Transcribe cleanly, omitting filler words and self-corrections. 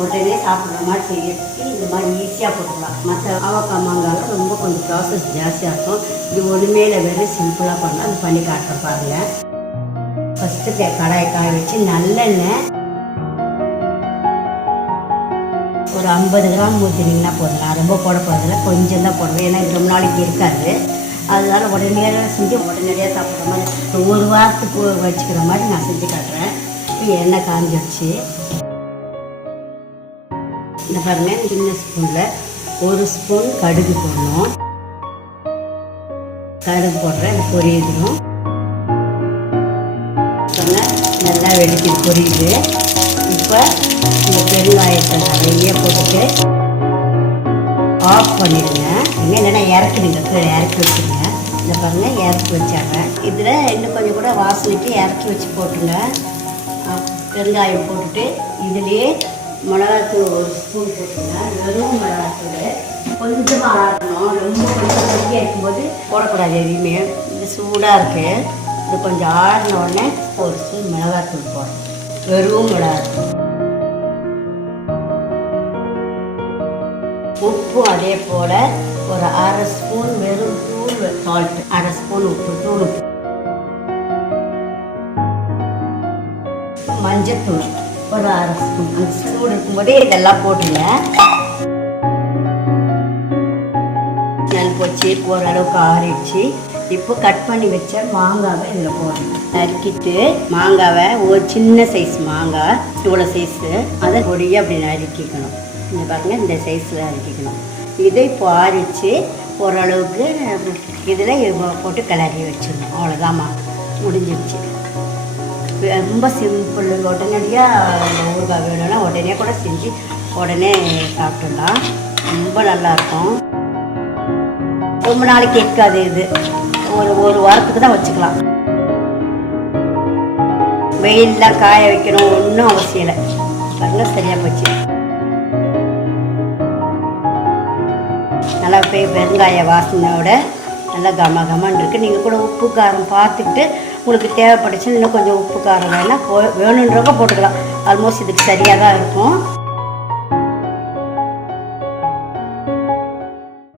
உடனே சாப்பிட்ற மாதிரி செய்யறதுக்கு இந்த மாதிரி ஈஸியாக போட்டுக்கலாம். மற்ற அவக்காய் மாங்காய்லாம் ரொம்ப கொஞ்சம் ப்ராசஸ் ஜாஸ்தியாக இருக்கும். இது ஒன்றுமே இல்லை, வெறும் சிம்பிளாக பண்ணால் அது பண்ணி காட்டுறேன் பாருங்கள். ஃபஸ்ட்டு கடாய் காய வச்சு நல்லெண்ணெய் ஒரு 50 கிராம் ஊற்றினீங்கன்னா போதும். நான் ரொம்ப போட போகிறதில்ல, கொஞ்சம் தான் போடுவேன். ஏன்னா இது ரொம்ப நாளைக்கு இருக்காது. அதனால உடனடியாக செஞ்சு உடனடியாக சாப்பிட்ற மாதிரி ஒரு வாரத்துக்கு வச்சுக்கிற மாதிரி நான் செஞ்சு காட்டுறேன். எண்ணெய் காஞ்சி வச்சு இந்த பாருங்கள், சின்ன ஸ்பூனில் 1 ஸ்பூன் கடுகு போடணும். கடுகு போடுறேன், இது பொரியுதுணும். நல்லா வெடிக்குது, பொரியுது. இப்போ இந்த பெருங்காயத்தை நிறைய போட்டுட்டு ஆஃப் பண்ணிடுங்க. இல்லைன்னா இறக்கிடுங்க, கீழே இறக்கி வச்சுடுங்க. இந்த பாருங்கள், இறக்கி வச்சாங்க. இதில் இன்னும் கொஞ்சம் கூட வாசனைக்கு இறக்கி வச்சு போட்டுங்க. பெருங்காயம் போட்டுட்டு இதுலேயே மிளகாத்தூள் 1 ஸ்பூன் போட்டுங்க. வெறும் மிளகாத்தூள் கொஞ்சமாக ஆட்டணும். ரொம்ப கொஞ்சம் கொதிக்க இருக்கும்போது போடக்கூடாது எதுவுமே. இது சூடாக இருக்குது. இது கொஞ்சம் ஆடின உடனே 1 ஸ்பூன் மிளகாத்தூள் போடணும். வெறும் மிளகாத்தூள். உப்பும் அதே போல் ஒரு 1/2 ஸ்பூன் வெறும் தூள் சால்ட், 1/2 ஸ்பூன் உப்பு, தூள் உப்பு. மஞ்சத்தூள் ஒரு 1/2 ஸ்பூன். அந்த சூடு இருக்கும்போதே இதெல்லாம் போட்டுங்க. நெல் போச்சு, ஓரளவுக்கு ஆறிடுச்சு. இப்போ கட் பண்ணி வச்ச மாங்காவை இதில் போடணும். நறுக்கிட்டு மாங்காவை ஒரு சின்ன சைஸ் மாங்காய் இவ்வளோ சைஸு அதை பொடியாக அப்படி நறுக்கிக்கணும். இந்த பாருங்க, இந்த சைஸில் நறுக்கிக்கணும். இதை இப்போ ஆறிச்சு ஓரளவுக்கு இதில் போட்டு கிளறி வச்சிடணும். அவ்வளோதாம்மா, முடிஞ்சிடுச்சு. ரொம்ப சிம்பிள். உடனடியாக ஊறுகாய் வேணும்னா உடனே கூட செஞ்சு உடனே சாப்பிட்டுடலாம். ரொம்ப நல்லாயிருக்கும். ரொம்ப நாளைக்கு கேட்காது. இது ஒரு வாரத்துக்கு தான் வச்சுக்கலாம். வெயிலெலாம் காய வைக்கணும் ஒன்றும் அவசியம் இல்லை. பாருங்க, சரியாக போச்சு. நல்லா வெங்காய வாசனையோட நல்லா கமன்னு இருக்குது. நீங்கள் கூட உப்பு காரம் பார்த்துக்கிட்டு உங்களுக்கு தேவைப்பட்டுச்சுன்னு இன்னும் கொஞ்சம் உப்பு காரம் வேணுன்றவங்க போட்டுக்கலாம். ஆல்மோஸ்ட் இதுக்கு சரியாக தான் இருக்கும்.